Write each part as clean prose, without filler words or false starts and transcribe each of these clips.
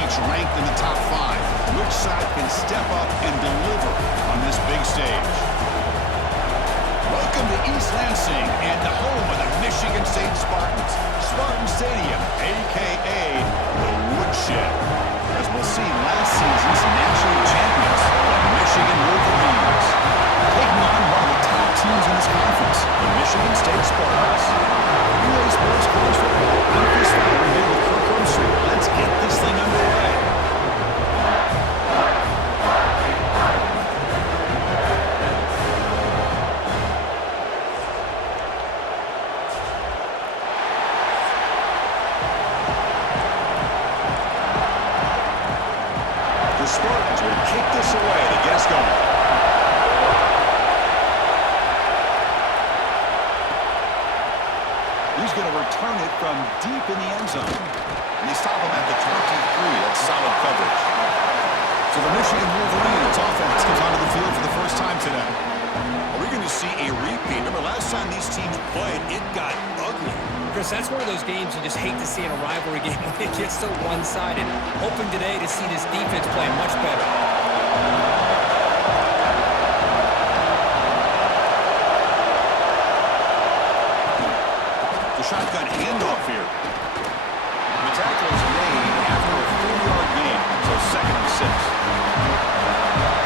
each ranked in the top 5. Which side can step up and deliver on this big stage? Welcome to East Lansing and the home of the Michigan State Spartans. Spartan Stadium, a.k.a. the Woodshed. As we'll see, last season's national champions, the Michigan Wolverines, taking on one of the top teams in this conference, the Michigan State Spartans. UA Sports College Football, I'm Chris Fowler here with Kirk Armstrong. Let's get this thing underway. The Spartans will kick this away to get us going. He's going to return it from deep in the end zone. And they stop him at the 23. That's solid coverage. So the Michigan Wolverines offense comes onto the field for the first time today. Are we going to see a repeat? Remember, last time these teams played, it got ugly. Chris, that's one of those games you just hate to see in a rivalry game when it gets so one-sided. Hoping today to see this defense play much better. The shotgun handoff here. The tackle is made after a 4-yard gain, so 2nd and 6.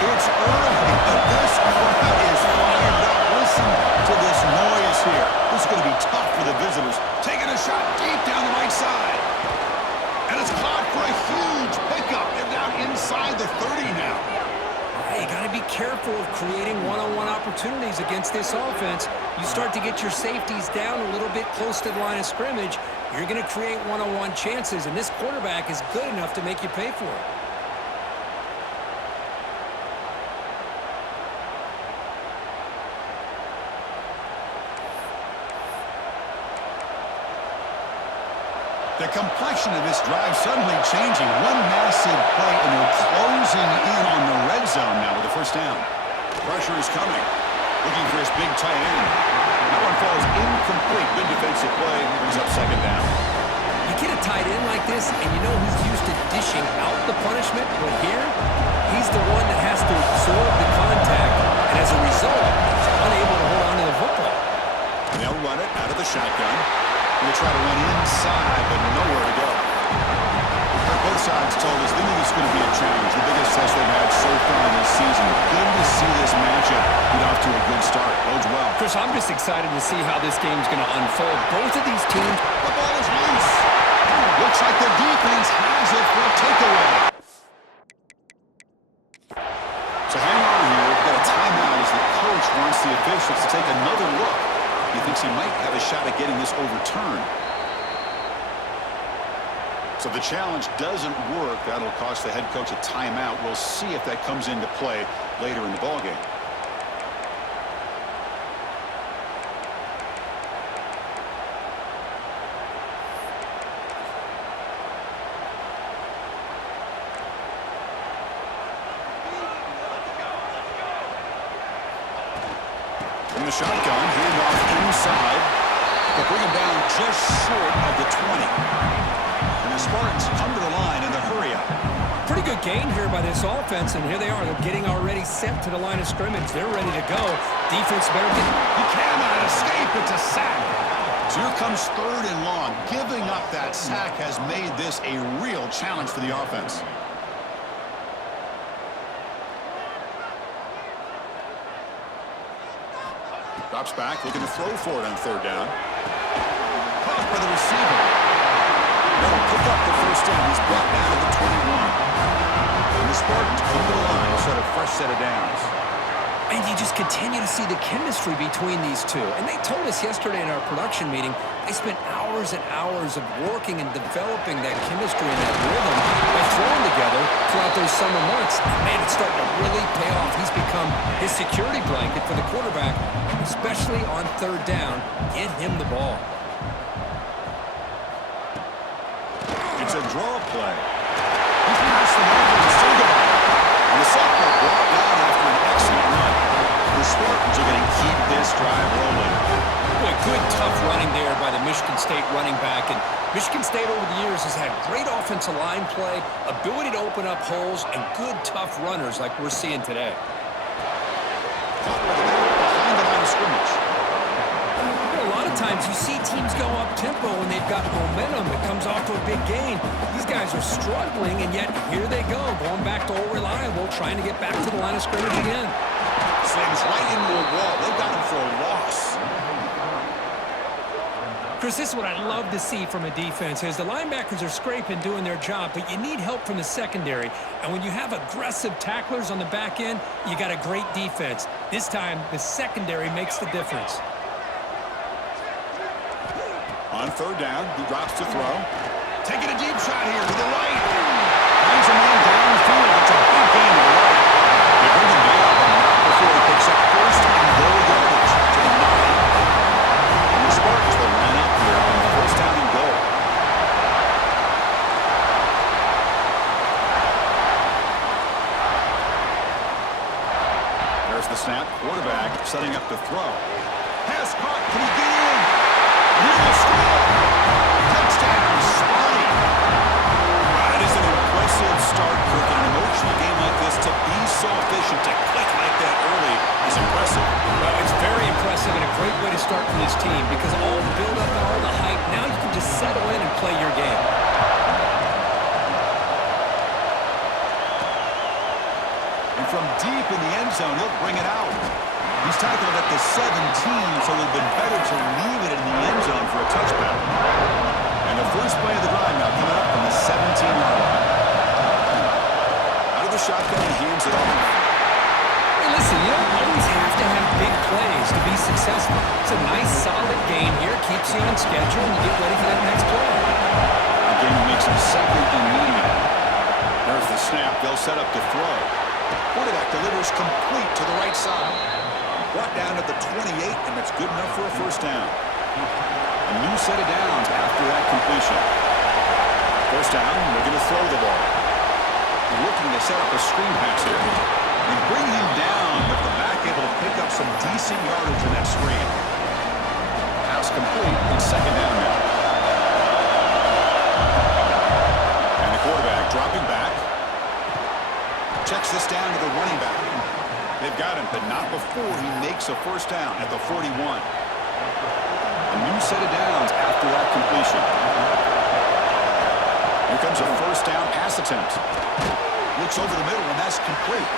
It's early, but this crowd is fired up. Listen to this noise here. This is going to be tough for the visitors. Taking a shot deep down the right side. And it's caught for a huge pickup. They're down inside the 30 now. Hey, you got to be careful of creating one-on-one opportunities against this offense. You start to get your safeties down a little bit close to the line of scrimmage, you're going to create one-on-one chances, and this quarterback is good enough to make you pay for it. The complexion of this drive suddenly changing. One massive play, and they're closing in on the red zone now with the first down. Pressure is coming. Looking for his big tight end. That one falls incomplete. Good defensive play. Brings up 2nd down. You get a tight end like this, and you know he's used to dishing out the punishment, but here, he's the one that has to absorb the contact, and as a result, he's unable to hold on to the football. They'll run it out of the shotgun. They try to run inside, but nowhere to go. Both sides told us they think it's going to be a challenge, the biggest test they've had so far this season. Good to see this matchup get off to a good start. Bodes well. Chris, I'm just excited to see how this game's going to unfold. Both of these teams, the ball is loose. Looks like the defense has it for a takeaway. So hang on here. We've got a timeout as the coach wants the officials to take another look. He thinks he might have a shot at getting this overturned. So if the challenge doesn't work, that'll cost the head coach a timeout. We'll see if that comes into play later in the ballgame. From the shotgun, handoff inside, but bring him down just short of the 20. And the Spartans come to the line in the hurry-up. Pretty good gain here by this offense, and here they are. They're getting already sent to the line of scrimmage. They're ready to go. Defense better get... He cannot escape. It's a sack. So here comes 3rd and long. Giving up that sack has made this a real challenge for the offense. Drops back, looking to throw for it on 3rd down. Caught by the receiver. They'll pick up the first down. He's brought down at the 21. And the Spartans come to the line to start a fresh set of downs. And you just continue to see the chemistry between these two. And they told us yesterday in our production meeting, they spent hours and hours of working and developing that chemistry and that rhythm by throwing together throughout those summer months. And man, it's starting to really pay off. He's become his security blanket for the quarterback, especially on 3rd down. Get him the ball. It's a draw play. He's passed the ball and still going. And the sophomore brought down after an excellent run. The Spartans are going to keep this drive rolling. Boy, good, tough running there by the Michigan State running back. And Michigan State over the years has had great offensive line play, ability to open up holes, and good, tough runners like we're seeing today. Behind the line of scrimmage. A lot of times you see teams go up-tempo when they've got momentum. It comes off to a big gain. These guys are struggling, and yet here they go, going back to old reliable, trying to get back to the line of scrimmage again. Slams right into a wall. They've got him for a loss. Chris, this is what I love to see from a defense is the linebackers are scraping, doing their job, but you need help from the secondary. And when you have aggressive tacklers on the back end, you got a great defense. This time, the secondary makes the difference. On third down, he drops to throw. Taking a deep shot here to the right. Finds a man downfield. It's a big gain to the right. They bring him down before he picks up first and goal yardage to the 9. And the Spartans will line up here on first down and goal. There's the snap. Quarterback setting up to throw. Pass caught. Can he get in? He'll score. Touchdown, Sparty. That is an impressive start, Kirk. In an emotional game like this, to be so efficient, to click like that early is impressive. Well, it's very impressive and a great way to start for this team because all the build-up and all the hype, now you can just settle in and play your game. And from deep in the end zone, he'll bring it out. He's tackled at the 17, so it would have been better to leave it in the end zone for a touchback. And the first play of the drive now coming up from the 17-yard line. Out of the shotgun, he hands it off. Hey, listen, you don't always have to have big plays to be successful. It's a nice, solid game here. Keeps you on schedule, and you get ready for that next play. Again, makes him second and medium. There's the snap. They'll set up to throw. Quarterback delivers complete to the right side. Brought down at the 28, and that's good enough for a first down. A new set of downs after that completion. First down, they're going to throw the ball. They're looking to set up a screen pass here. They bring him down, but the back able to pick up some decent yardage in that screen. Pass complete, and second down now. And the quarterback dropping back. Checks this down to the running back. They've got him, but not before he makes a first down at the 41. A new set of downs after that completion. Here comes a first down pass attempt. Looks over the middle, and that's complete.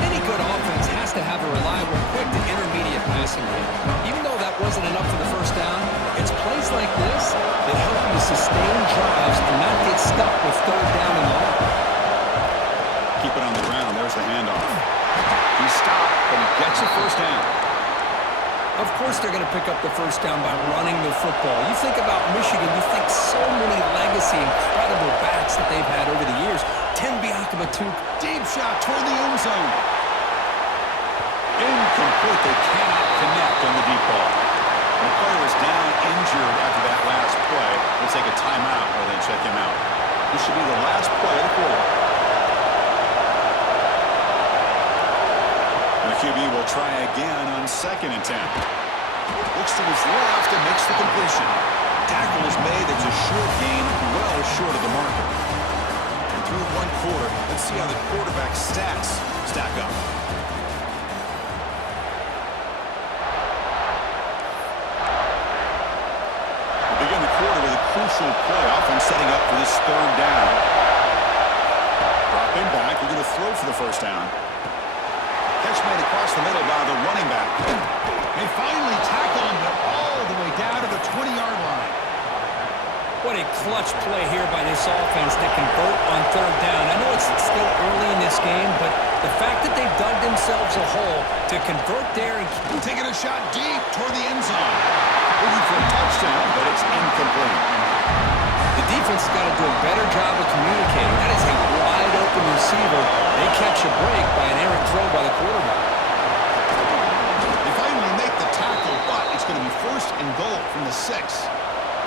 Any good offense has to have a reliable, quick to intermediate passing game. Even though that wasn't enough for the first down, it's plays like this that help you sustain drives and not get stuck with third down and long. Keep it on the ground. There's the handoff. He stopped, but he gets a first down. Of course they're going to pick up the first down by running the football. You think about Michigan, you think so many legacy, incredible backs that they've had over the years. Tim Biakabatuk, Deep shot toward the end zone. Incomplete. They cannot connect on the deep ball. The player is down injured after that last play. We'll take a timeout or then check him out. This should be the last play of the quarter. QB will try again on 2nd and 10. Looks to his left and makes the completion. Tackle is made. It's a short gain, well short of the marker. And through one quarter, let's see how the quarterback's stats stack up. We begin the quarter with a crucial play, often setting up for this third down. Dropping back, we're going to throw for the first down. Catch made across the middle by the running back. They finally tackle him, but all the way down to the 20-yard line. what a clutch play here by this offense to convert on third down. I know it's still early in this game, but the fact that they've dug themselves a hole to convert there and taking a shot deep toward the end zone. Looking for a touchdown, but it's incomplete. The defense has got to do a better job of communicating. That is a wide-open receiver. They catch a break by an errant throw by the quarterback. They finally make the tackle, but it's going to be first and goal from the 6.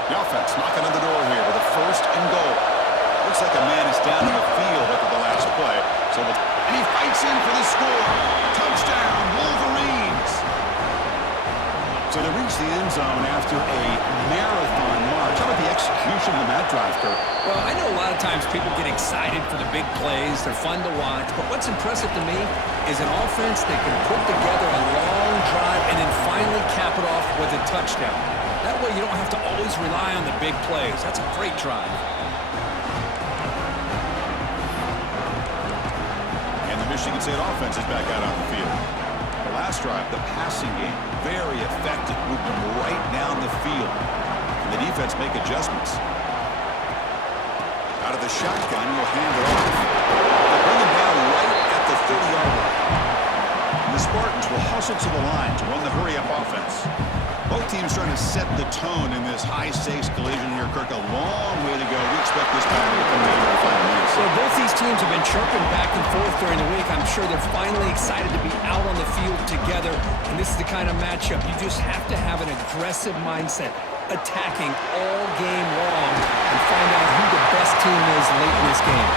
The offense knocking on the door here with a first and goal. Looks like a man is down in the field after the last play. And he fights in for the score. Touchdown, Wolverines. So they reach the end zone after a marathon march. How about the execution of that drive, Kirk? Well, I know a lot of times people get excited for the big plays. They're fun to watch. But what's impressive to me is an offense that can put together a long drive and then finally cap it off with a touchdown. That way you don't have to always rely on the big plays. That's a great drive. And the Michigan State offense is back out on the field. The last drive, the passing game, very effective. Moved them right down the field. And the defense make adjustments. Out of the shotgun, will hand it off. They bring him down right at the 30-yard line. And the Spartans will hustle to the line to run the hurry-up offense. Both teams trying to set the tone in this high-stakes collision here. Kirk, a long way to go. We expect this battle to come down to the final minutes. So both these teams have been chirping back and forth during the week. I'm sure they're finally excited to be out on the field together. And this is the kind of matchup you just have to have an aggressive mindset, attacking all game long and find out who the best team is late in this game.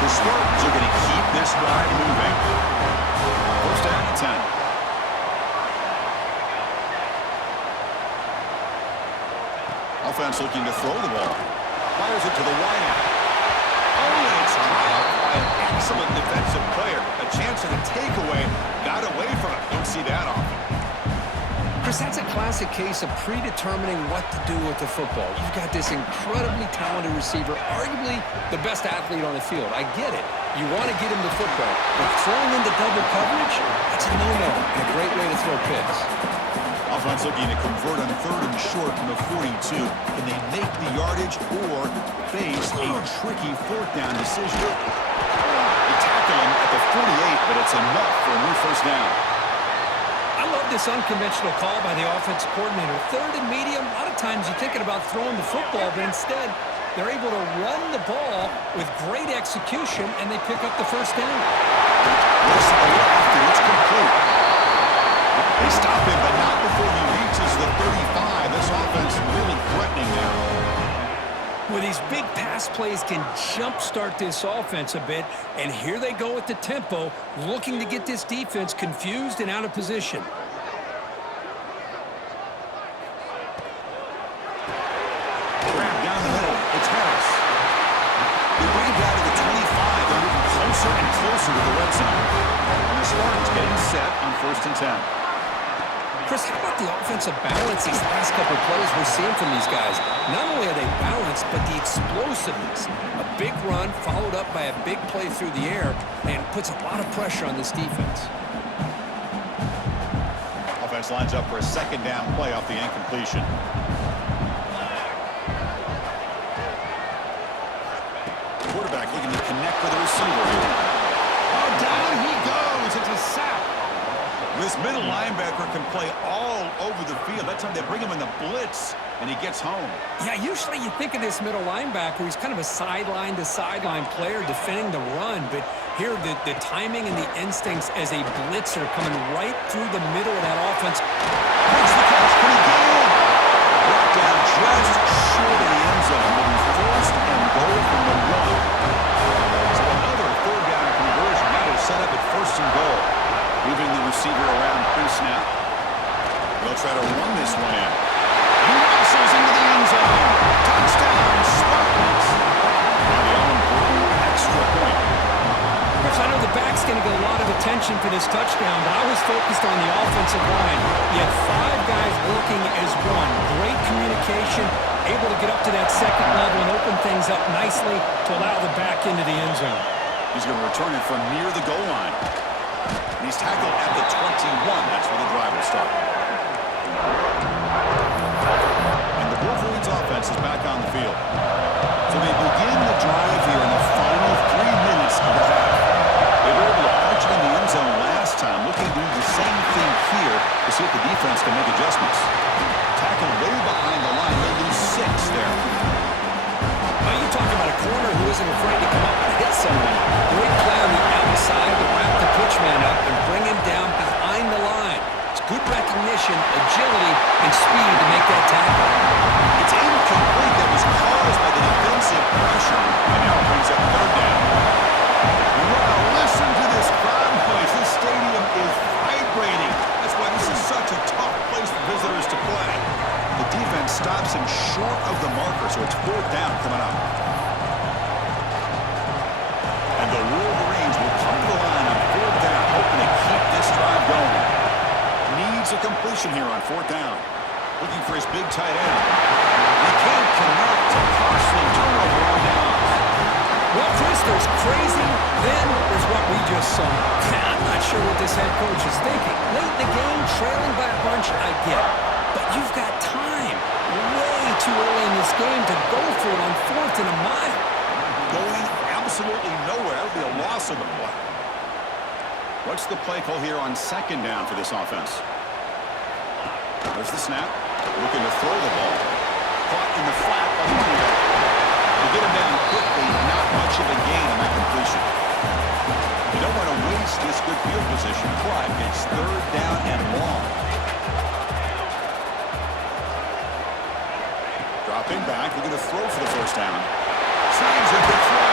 The Spartans are going to keep this drive moving. First down and 10. Offense looking to throw the ball. Fires it to the wideout. Oh, and it's dropped by an excellent defensive player. A chance at a takeaway. Got away from it. Don't see that often. Chris, that's a classic case of predetermining what to do with the football. You've got this incredibly talented receiver, arguably the best athlete on the field. I get it. You want to get him the football. But throwing into double coverage, that's a no-no and a great way to throw picks. Offense looking to convert on 3rd and short from the 42. Can they make the yardage or face a tricky 4th down decision? They tackle him at the 48, but it's enough for a new first down. I love this unconventional call by the offensive coordinator. 3rd and medium, a lot of times you're thinking about throwing the football, but instead they're able to run the ball with great execution, and they pick up the first down. Less than a left, and it's complete. They stop him, but not before he reaches the 35. This offense really threatening now. Well, these big pass plays can jumpstart this offense a bit, and here they go with the tempo, looking to get this defense confused and out of position. Grab down the middle. It's Harris. They bring it down to the 25. They're moving closer and closer to the red zone. And the Spartans getting set on 1st and 10. Chris, how about the offensive balance these last couple of plays we're seeing from these guys? Not only are they balanced, but the explosiveness. A big run followed up by a big play through the air and puts a lot of pressure on this defense. Offense lines up for a 2nd down play off the incompletion. Quarterback looking to connect with the receiver here. Oh, down he goes. It's a sack. This middle linebacker can play all over the field. That's how they bring him in the blitz, and he gets home. Yeah, usually you think of this middle linebacker, he's kind of a sideline-to-sideline player defending the run, but here the timing and the instincts as a blitzer coming right through the middle of that offense. Makes the catch pretty good. Brought down just short of the end zone. Will be 1st and goal from the 1. So another 3rd down conversion. Now they're set up at 1st and goal. Moving the receiver around pre-snap. They'll try to run this one in. He wrestles into the end zone. Touchdown, Spartans. And the all-important extra point. Chris, I know the back's going to get a lot of attention for this touchdown, but I was focused on the offensive line. You had 5 guys working as one. Great communication, able to get up to that 2nd level and open things up nicely to allow the back into the end zone. He's going to return it from near the goal line. He's tackled at the 21. That's where the drive will start. And the Wolverines offense is back on the field. So they begin the drive here in the final 3 minutes of the half. They were able to punch it in the end zone last time. Looking to do the same thing here to see if the defense can make adjustments. Tackled way behind the line. They lose 6 there. Well, you talk about a corner who isn't afraid to come up and hit someone. Great play on the outside to wrap the pitchman up and bring him down behind the line. It's good recognition, agility, and speed to make that tackle. It's incomplete. That was caused by the defensive pressure. And now it brings up 3rd down. Wow, listen to this crowd noise. This stadium is vibrating. That's why this is such a tough place for visitors to play. The defense stops him short of the marker, so it's 4th down coming up. for his big tight end. He can't connect. A costly turnover on downs. Well, Chris, there's crazy, then there's what we just saw. I'm not sure what this head coach is thinking. Late in the game, trailing by a bunch, I get it. But you've got time. Way too early in this game to go for it on 4th and a mile. Going absolutely nowhere. That would be a loss of the play. What's the play call here on 2nd down for this offense? There's the snap. Looking to throw the ball. Caught in the flat by the running back. To get him down quickly, not much of a gain on that completion. You don't want to waste this good field position, but it's 3rd down and long. Dropping back, looking to throw for the 1st down. Signs a good throw.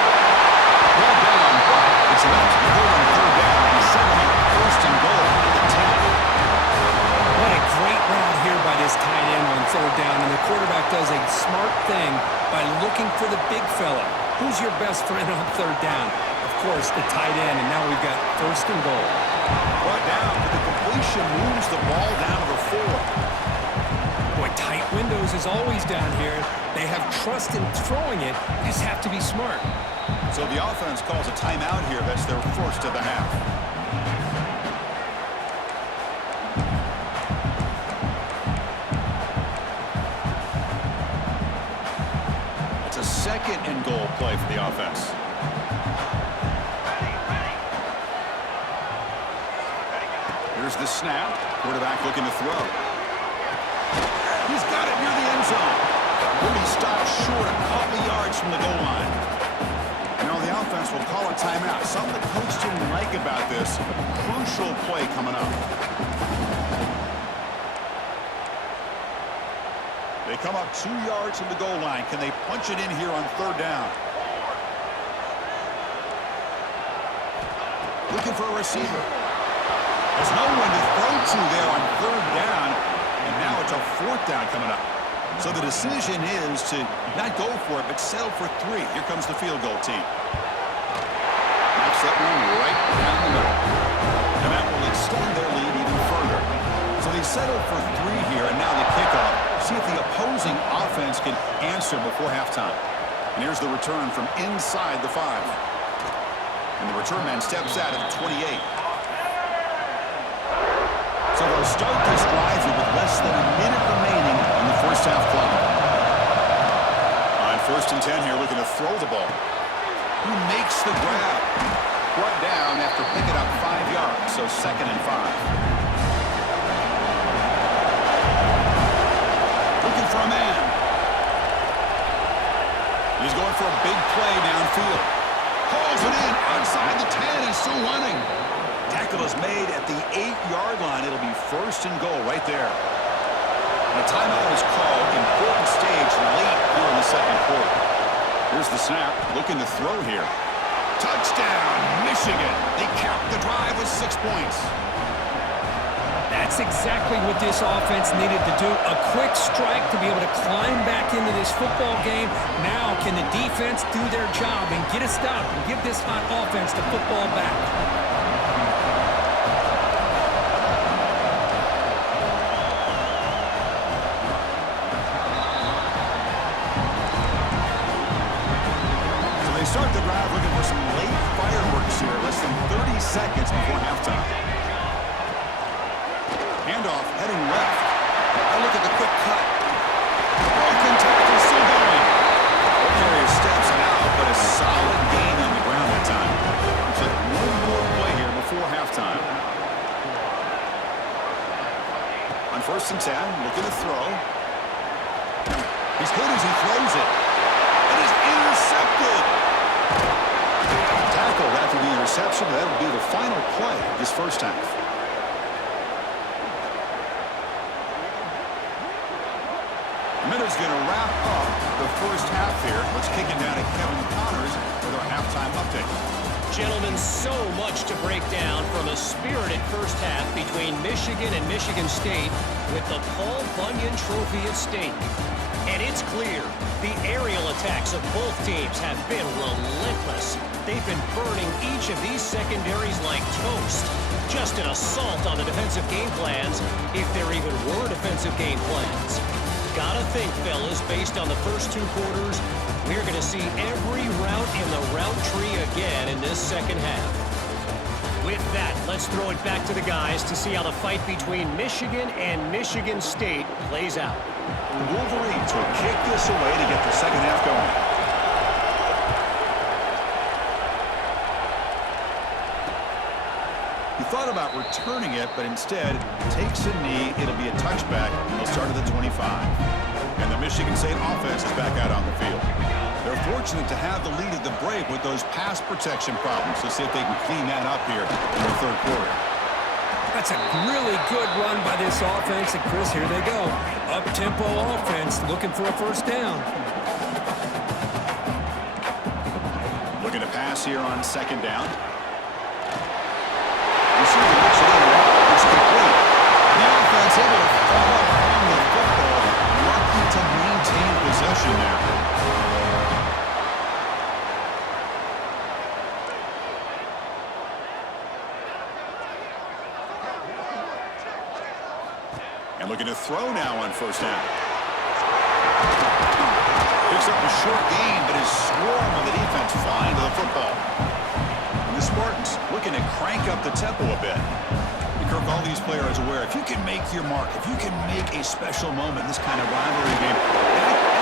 Well down, but it's enough to go on 3rd down and set him up 1st and goal at the 10. What a great route here by this tight end on 3rd down, and the quarterback does a smart thing by looking for the big fella. Who's your best friend on 3rd down? Of course, the tight end, and now we've got 1st and goal. Brought down, but the completion moves the ball down to the 4. Boy, tight windows is always down here. They have trust in throwing it. You just have to be smart. So the offense calls a timeout here. That's their 1st of the half. It's a 2nd and goal play for the offense. Here's the snap. Quarterback looking to throw. He's got it near the end zone. Will he stop short a couple yards from the goal line? You know, the offense will call a timeout. Something the coach didn't like about this. Crucial play coming up. They come up 2 yards from the goal line. Can they punch it in here on 3rd down? Looking for a receiver. There's no one to throw to there on 3rd down. And now it's a 4th down coming up. So the decision is to not go for it, but settle for 3. Here comes the field goal team. Knocks that one right down the middle. And that will extend their lead even further. So they settle for 3 here, and now the kickoff. See if the opposing offense can answer before halftime. And here's the return from inside the 5. And the return man steps out at the 28. So they'll start this drive with less than a minute remaining on the 1st half clock. On 1st and 10 here, looking to throw the ball. Who makes the grab? Brought down after picking up 5 yards, so 2nd and 5. Looking for a man. He's going for a big play downfield. Hauls it in outside the 10 and still running. Tackle is made at the 8-yard line. It'll be 1st and goal right there. And a timeout is called. Important stage late here in the 2nd quarter. Here's the snap. Looking to throw here. Touchdown, Michigan. They cap the drive with 6 points. That's exactly what this offense needed to do. A quick strike to be able to climb back into this football game. Now can the defense do their job and get a stop and give this hot offense the football back? Start the drive looking for some late fireworks here. Less than 30 seconds before halftime. Handoff heading left. A look at the quick cut. Broken tackle still going. The carrier steps out, but a solid gain on the ground that time. Looks like one more play here before halftime. On 1st and 10, looking to throw. He's good as he throws it. It is intercepted. Tackled after the interception. That'll be the final play of this 1st half. A minute's going to wrap up the 1st half here. Let's kick it down to Kevin Connors with our halftime update. Gentlemen, so much to break down from a spirited 1st half between Michigan and Michigan State with the Paul Bunyan Trophy at stake. And it's clear, the aerial attacks of both teams have been relentless. They've been burning each of these secondaries like toast. Just an assault on the defensive game plans, if there even were defensive game plans. Gotta think, fellas, based on the first 2 quarters, we're going to see every route in the route tree again in this second half. With that, let's throw it back to the guys to see how the fight between Michigan and Michigan State plays out. The Wolverines will kick this away to get the second half going. He thought about returning it, but instead takes a knee. It'll be a touchback, and they'll start at the 25. And the Michigan State offense is back out on the field. They're fortunate to have the lead at the break with those pass protection problems. Let's see if they can clean that up here in the third quarter. That's a really good run by this offense. And, Chris, here they go. Up-tempo offense looking for a first down. Looking to pass here on second down. It's complete. The offense able to follow on the football, lucky to maintain possession there. And looking to throw now on first down. Picks up a short gain, but his swarm of the defense flying to the football. And the Spartans looking to crank up the tempo a bit. Kirk, all these players are aware, if you can make your mark, if you can make a special moment in this kind of rivalry game,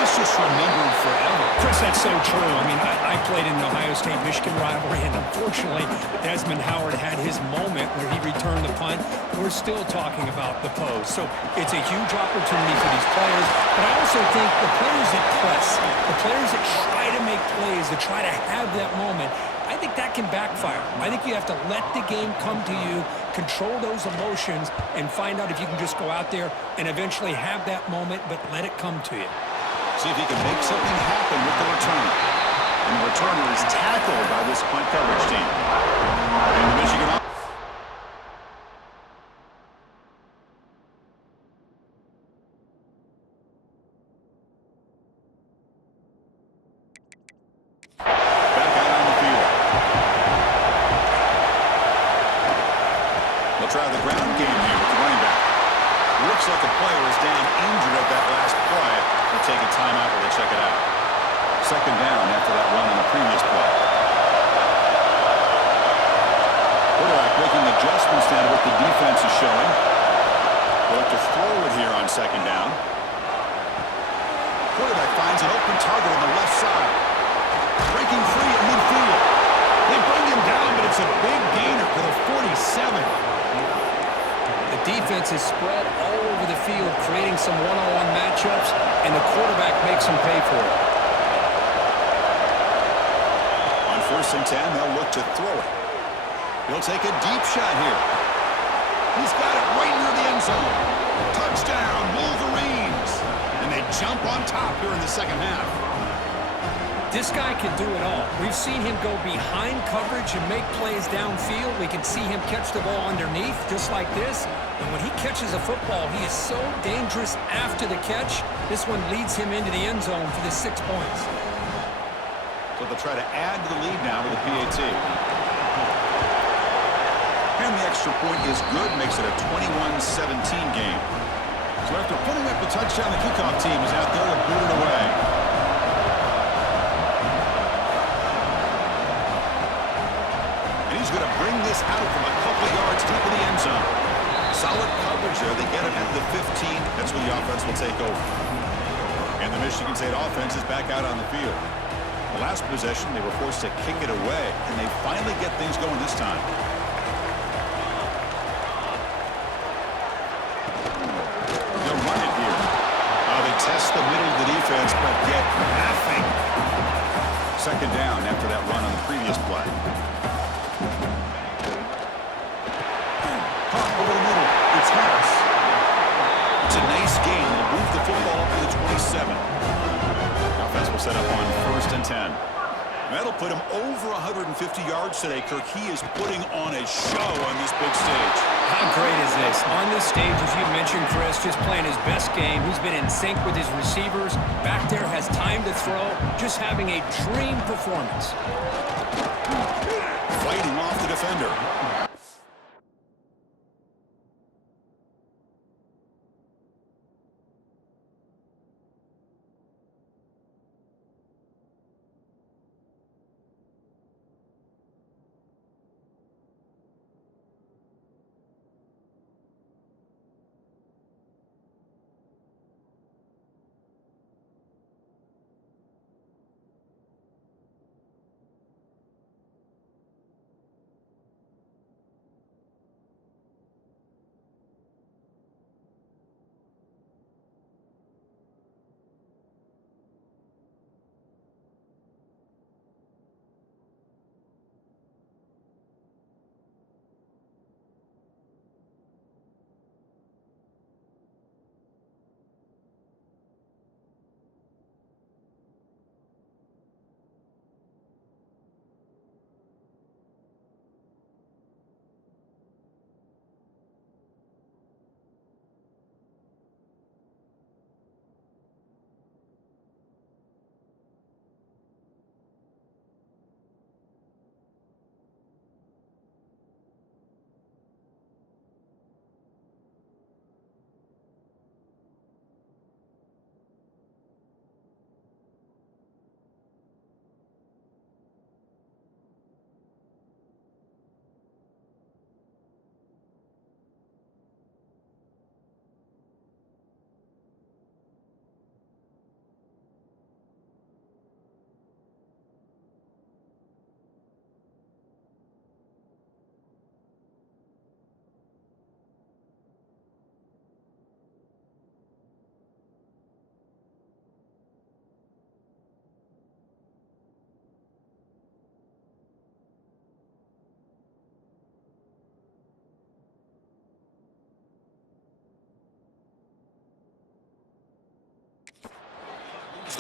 that's just remembered forever. Chris, that's so true. I mean, I played in the Ohio State-Michigan rivalry, and unfortunately, Desmond Howard had his moment where he returned the punt. We're still talking about the pose. So it's a huge opportunity for these players, but I also think the players that press, the players that try to make plays, that try to have that moment, I think that can backfire. I think you have to let the game come to you, control those emotions, and find out if you can just go out there and eventually have that moment, but let it come to you. See if he can make something happen with the returner. And the returner is tackled by this punt coverage team. And the Michigan try the ground game here with the running back. Looks like a player is down injured at that last play. They'll take a timeout while they check it out. Second down after that run on the previous play. Quarterback making adjustments down to what the defense is showing. They'll look to throw it here on second down. Quarterback finds an open target on the left side. Breaking free at midfield. They bring him down, but it's a big gainer for the 47. The defense is spread all over the field, creating some one-on-one matchups, and the quarterback makes them pay for it. On 1st and 10, they'll look to throw it. He'll take a deep shot here. He's got it right near the end zone. Touchdown, Wolverines! And they jump on top here in the second half. This guy can do it all. We've seen him go behind coverage and make plays downfield. We can see him catch the ball underneath, just like this. And when he catches a football, he is so dangerous after the catch. This one leads him into the end zone for the 6 points. So they'll try to add to the lead now with the PAT. And the extra point is good, makes it a 21-17 game. So after putting up the touchdown, the kickoff team is out there to boot it away. He's going to bring this out from a couple of yards deep in the end zone. Solid coverage there. They get him at the 15. That's where the offense will take over. And the Michigan State offense is back out on the field. The last possession, they were forced to kick it away, and they finally get things going this time. They'll run it here. They test the middle of the defense, but get nothing. Second down after that run on the previous play. Over the middle, it's Harris. It's a nice gain. They'll move the football up to the 27. Offense will set up on 1st and 10. That'll put him over 150 yards today, Kirk. He is putting on a show on this big stage. How great is this? On this stage, as you mentioned, Chris, just playing his best game. He's been in sync with his receivers. Back there, has time to throw. Just having a dream performance. Fighting off the defender.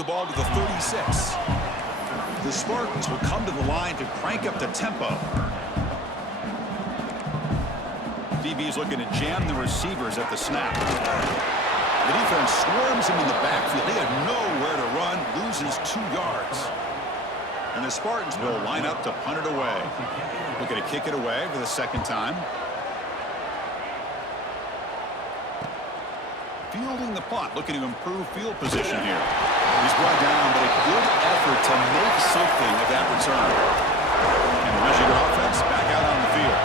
the ball to the 36. The Spartans will come to the line to crank up the tempo. DB is looking to jam the receivers at the snap. The defense swarms him in the backfield. He had nowhere to run, loses 2 yards. And the Spartans will line up to punt it away. Looking to kick it away for the second time. Fielding the punt, looking to improve field position here. He's brought down, but a good effort to make something of that return. And the Michigan offense back out on the field.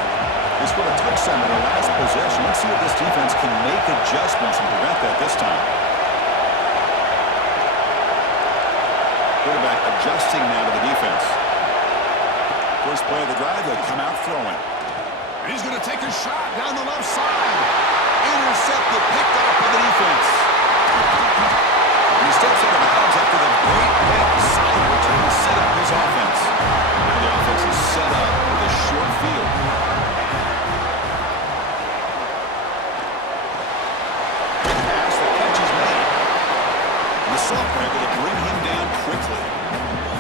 They scored a touchdown in their last possession. Let's see if this defense can make adjustments and prevent that this time. Quarterback adjusting now to the defense. First play of the drive, they come out throwing. And he's going to take a shot down the left side. Intercepted, picked off by the defense. He steps out of bounds after the great big side return to set up his offense. Now the offense is set up with a short field. Big pass, the catch is made. And the sophomore able to bring him down quickly.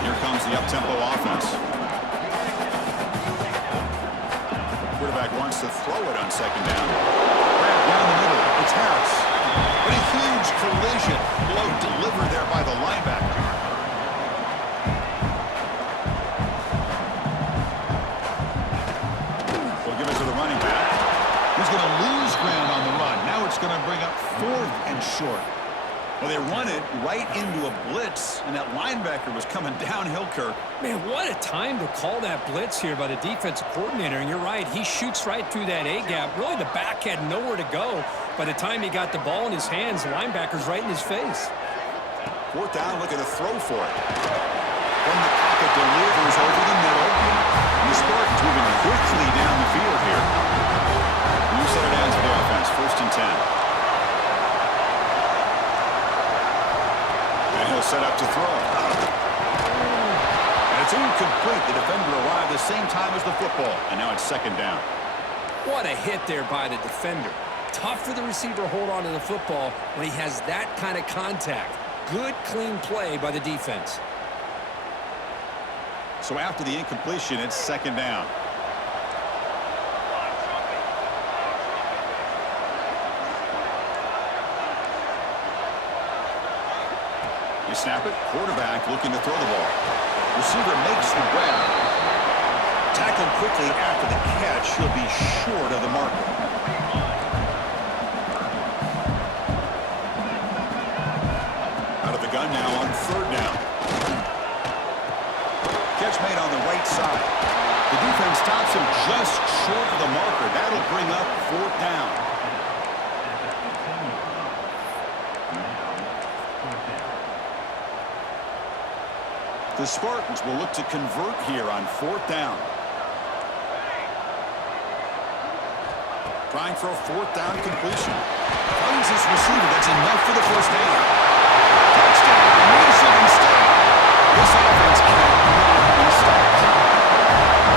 Here comes the up-tempo offense. Quarterback wants to throw it on second down. Down the middle, it's Harris. But a huge collision blow delivered there by the linebacker. We'll give it to the running back. He's going to lose ground on the run. Now it's going to bring up 4th and short. Well, they run it right into a blitz, and that linebacker was coming downhill, Kirk. Man, what a time to call that blitz here by the defensive coordinator. And you're right, he shoots right through that A-gap. Really, the back had nowhere to go. By the time he got the ball in his hands, the linebacker's right in his face. 4th down, looking to throw for it. From the pocket, delivers over the middle. And the Spartans moving quickly down the field here. New set of downs for the offense, 1st and 10. And he'll set up to throw. And it's incomplete. The defender arrived the same time as the football. And now it's 2nd down. What a hit there by the defender. Tough for the receiver to hold on to the football when he has that kind of contact. Good, clean play by the defense. So after the incompletion, it's 2nd down. You snap it, quarterback looking to throw the ball. Receiver makes the grab. Tackled quickly after the catch. He'll be short of the marker. Out of the gun now on 3rd down. Catch made on the right side. The defense stops him just short of the marker. That'll bring up 4th down. The Spartans will look to convert here on 4th down. Trying for a 4th down completion. Finds his receiver. That's enough for the 1st down. Touchdown, Michigan State. This offense cannot be stopped.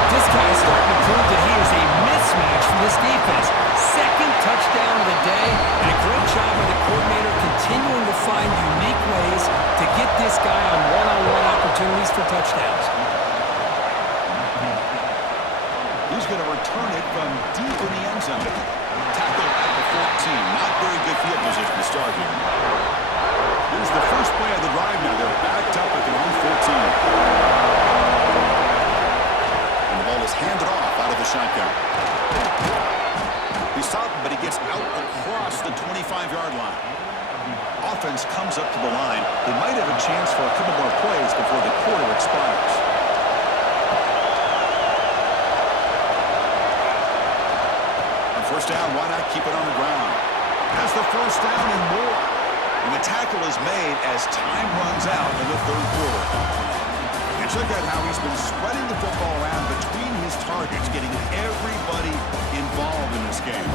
This guy's starting to prove that he is a mismatch for this defense. 2nd touchdown of the day, and a great job by the coordinator continuing to find unique ways to get this guy on one-on-one opportunities for touchdowns. He's going to return it from deep in the end zone. Tackled at the 14. Not very good field position to start here. Here's the first play of the drive now. They're backed up at their own 14. And the ball is handed off out of the shotgun. He stopped, but he gets out across the 25-yard line. Offense comes up to the line. They might have a chance for a couple more plays before the quarter expires. On 1st down, why not keep it on the ground? Has the 1st down and more. And the tackle is made as time runs out in the 3rd quarter. And check out how he's been spreading the football around between his targets, getting everybody involved in this game.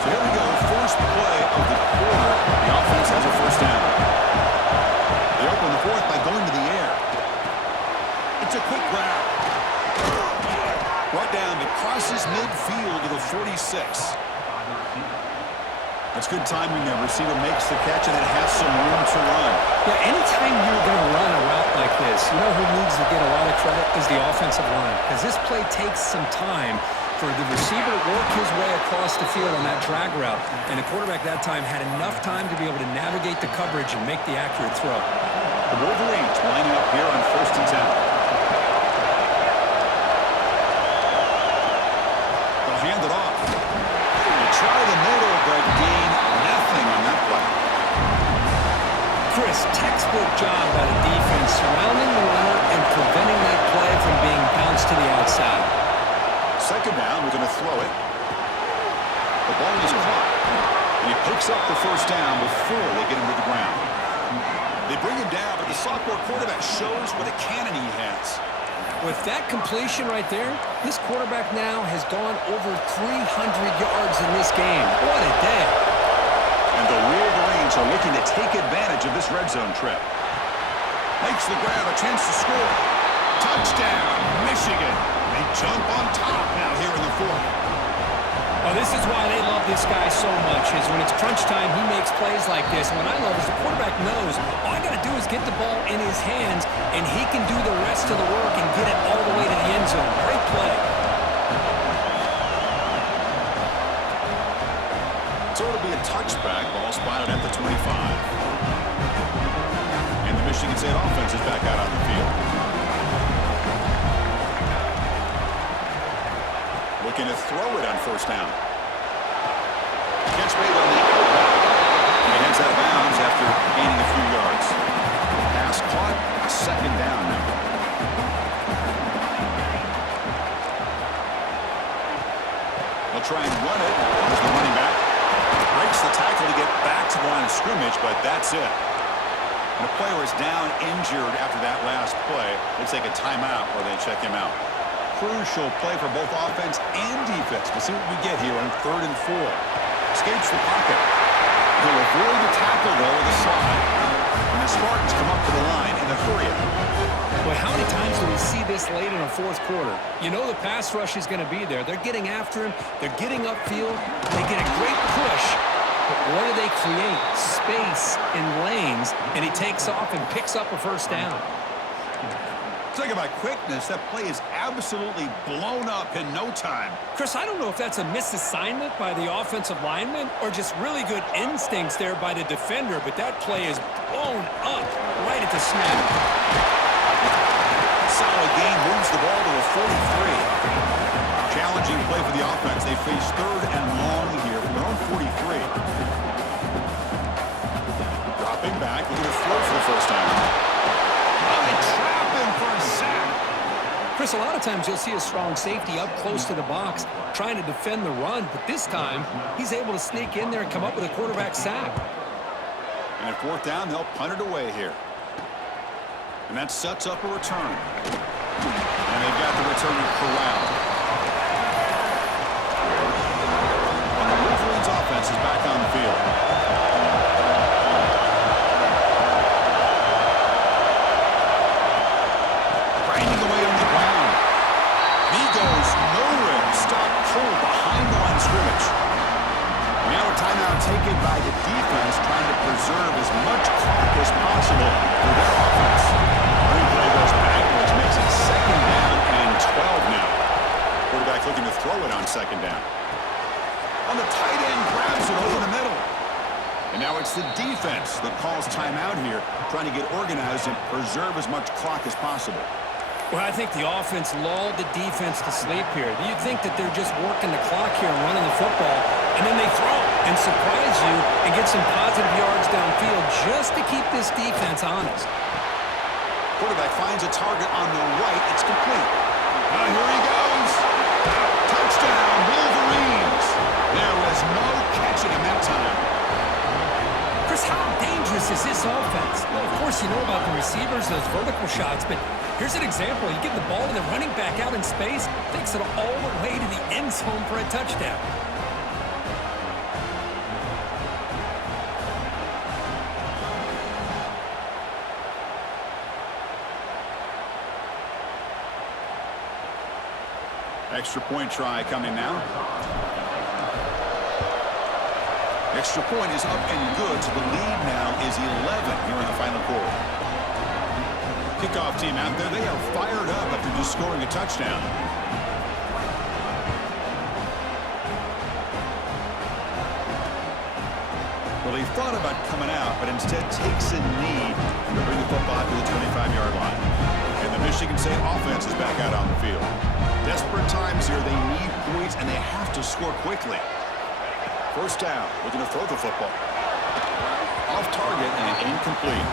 So here we go, first play of the quarter. The offense has a 1st down. They open the 4th by going to the air. It's a quick grab. Brought down, but crosses midfield to the a receiver makes the catch and it has some room to run. Yeah, anytime you're going to run a route like this, you know who needs to get a lot of credit is the offensive line. Because this play takes some time for the receiver to work his way across the field on that drag route. And the quarterback that time had enough time to be able to navigate the coverage and make the accurate throw. The Wolverines lining up here on 1st and 10. They'll hand it off. They try the middle, but gain nothing on that play. Chris, textbook job by the defense surrounding the runner and preventing that play from being bounced to the outside. 2nd down, we're going to throw it. The ball is caught. And he picks up the 1st down before they get him to the ground. They bring him down, but the sophomore quarterback shows what a cannon he has. With that completion right there, this quarterback now has gone over 300 yards in this game. What a day. And the Wolverines are looking to take advantage of this red zone trip. Makes the grab, a chance to score. Touchdown, Michigan. They jump on top now here in the 4th. Well, this is why they love this guy so much, is when it's crunch time, he makes plays like this. And what I love is the quarterback knows all I got to do is get the ball in his hands, and he can do the rest of the work and get it all the way to the end zone. Great play. So it'll be a touchback, ball spotted at the 25. And the Michigan State offense is back out on the field. Looking to throw it on 1st down. Catch made on the outback. He heads out of bounds after gaining a few yards. Pass caught, a 2nd down now. They'll try and run it. There's the running back. Breaks the tackle to get back to the line of scrimmage, but that's it. And the player is down injured after that last play. Looks like a timeout or they check him out. Crucial play for both offense and defense. We'll see what we get here on 3rd and 4. Escapes the pocket. He'll avoid the tackle, though, with a slide. And the Spartans come up to the line in a hurry. Well, how many times do we see this late in a 4th quarter? You know the pass rush is going to be there. They're getting after him. They're getting upfield. They get a great push. But what do they create? Space in lanes. And he takes off and picks up a 1st down. Talk about quickness. That play is absolutely blown up in no time. Chris, I don't know if that's a misassignment by the offensive lineman or just really good instincts there by the defender, but that play is blown up right at the snap. Solid gain, moves the ball to a 43. Challenging play for the offense. They face 3rd and long here from their own 43. Dropping back, looking to throw for the 1st time. Chris, a lot of times you'll see a strong safety up close to the box trying to defend the run, but this time he's able to sneak in there and come up with a quarterback sack. And at 4th down, they'll punt it away here. And that sets up a return. And they've got the returner corralled. And the Wolverines offense is back on the field. Grinding away on the ground. He goes nowhere. Stop cold behind the line of scrimmage. Now a timeout taken by the defense, trying to preserve as much clock as possible for their offense. Replay goes backwards, makes it 2nd down and 12 now. Quarterback looking to throw it on 2nd down. On the tight end, grabs it over the middle. And now it's the defense that calls timeout here, trying to get organized and preserve as much clock as possible. Well, I think the offense lulled the defense to sleep here. Do you think that they're just working the clock here and running the football, and then they throw and surprise you and get some positive yards downfield just to keep this defense honest? Quarterback finds a target on the right. It's complete. Here he goes. Touchdown, Wolverines. There was no catching him that time. Chris, how dangerous is this offense? Well, of course, you know about the receivers, those vertical shots, but here's an example. You get the ball to the running back out in space, takes it all the way to the end zone for a touchdown. Extra point try coming now. extra point is up and good, so the lead now is 11 here in the final quarter. Kickoff team out there, they are fired up after just scoring a touchdown. Well, he thought about coming out, but instead takes a knee to bring the football to the 25-yard line. And the Michigan State offense is back out on the field. Desperate times here. They need points, and they have to score quickly. First down, looking to throw the football. Off target and incomplete.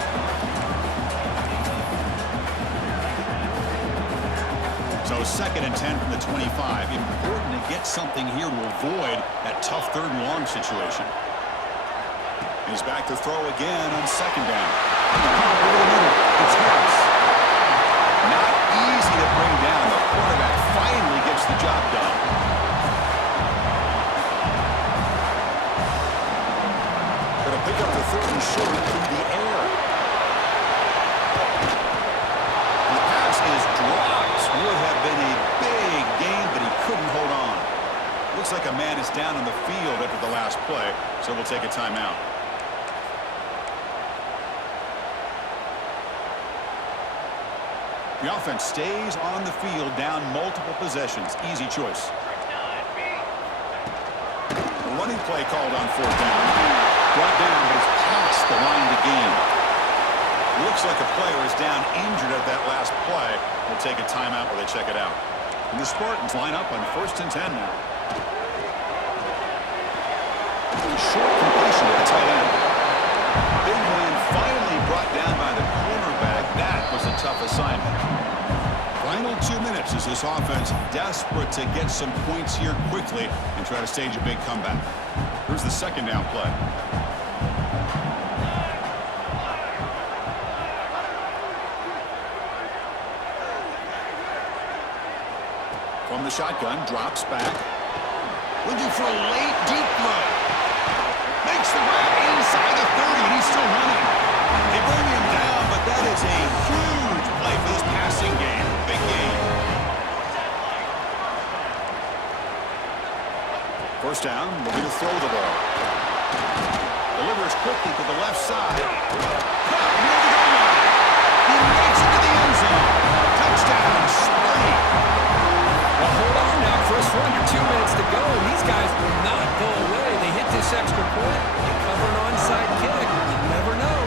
So 2nd and 10 from the 25. Important to get something here to avoid that tough 3rd and long situation. He's back to throw again on 2nd down. Over the middle. It's Harris. Not easy to bring down. The quarterback finally gets the job done. Going to pick up the 3rd and short through the air. The pass is dropped. Would have been a big gain, but he couldn't hold on. Looks like a man is down on the field after the last play, so we'll take a timeout. The offense stays on the field, down multiple possessions. Easy choice. A running play called on 4th down. Brought down, but it's past the line to gain. Looks like a player is down injured at that last play. We'll take a timeout while they check it out. And the Spartans line up on 1st and 10 now. Short completion at the tight end. Big man finally brought down by the cornerback. That was a tough assignment. Final 2 minutes as this offense desperate to get some points here quickly and try to stage a big comeback. Here's the 2nd down play. From the shotgun, drops back. Looking for a late deep throw. Makes the grab inside the 30, and he's still running. They bring him down, but that is a huge play for this passing game. Big game. First down, looking to throw the ball. Delivers quickly to the left side. Caught near the goal line. He makes it to the end zone. Touchdown, Sparty. Well, hold on now, Chris. We're under 2 minutes to go, and these guys will not go away. They hit this extra point. You cover an onside kick. You never know.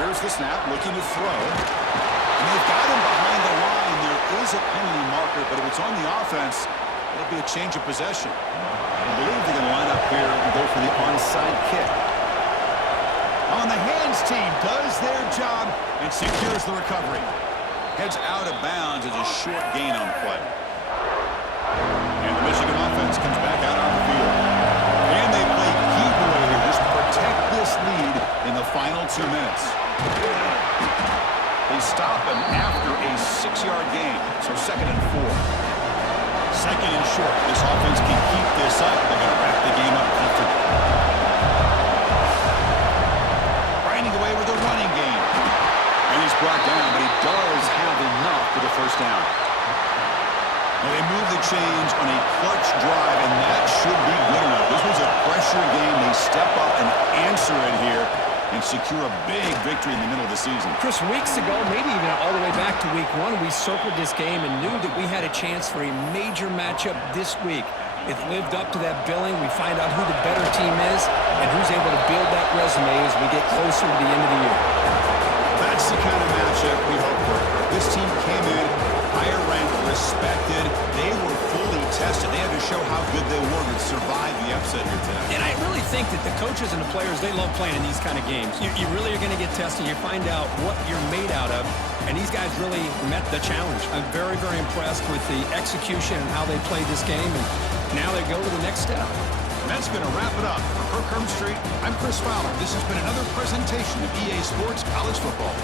Here's the snap, looking to throw. And they've got him behind the line. There is a penalty marker, but if it's on the offense, it'll be a change of possession. I believe they're going to line up here and go for the onside kick. On the hands team does their job and secures the recovery. Heads out of bounds as a short gain on the play. And the Michigan offense comes back out on the field. And they play keep away here. Just protect this lead in the final 2 minutes. They stop him after a 6-yard gain. So 2nd and 4. 2nd and short. This offense can keep this up. They're going to wrap the game up comfortably. Away with a running game. And he's brought down, but he does have enough for the first down. Well, they move the chains on a clutch drive, and that should be good enough. This was a pressure game. They step up and answer it here and secure a big victory in the middle of the season. Chris, weeks ago, maybe even all the way back to week 1, we circled this game and knew that we had a chance for a major matchup this week. It lived up to that billing. We find out who the better team is and who's able to build that resume as we get closer to the end of the year. That's the kind of matchup we hope for. This team came in higher ranked, respected. They were fully tested. They had to show how good they were to survive the upset here today. And I really think that the coaches and the players, they love playing in these kind of games. You really are going to get tested. You find out what you're made out of. And these guys really met the challenge. I'm very, very impressed with the execution and how they played this game. And now they go to the next step. And that's going to wrap it up. For Kirk Street, I'm Chris Fowler. This has been another presentation of EA Sports College Football.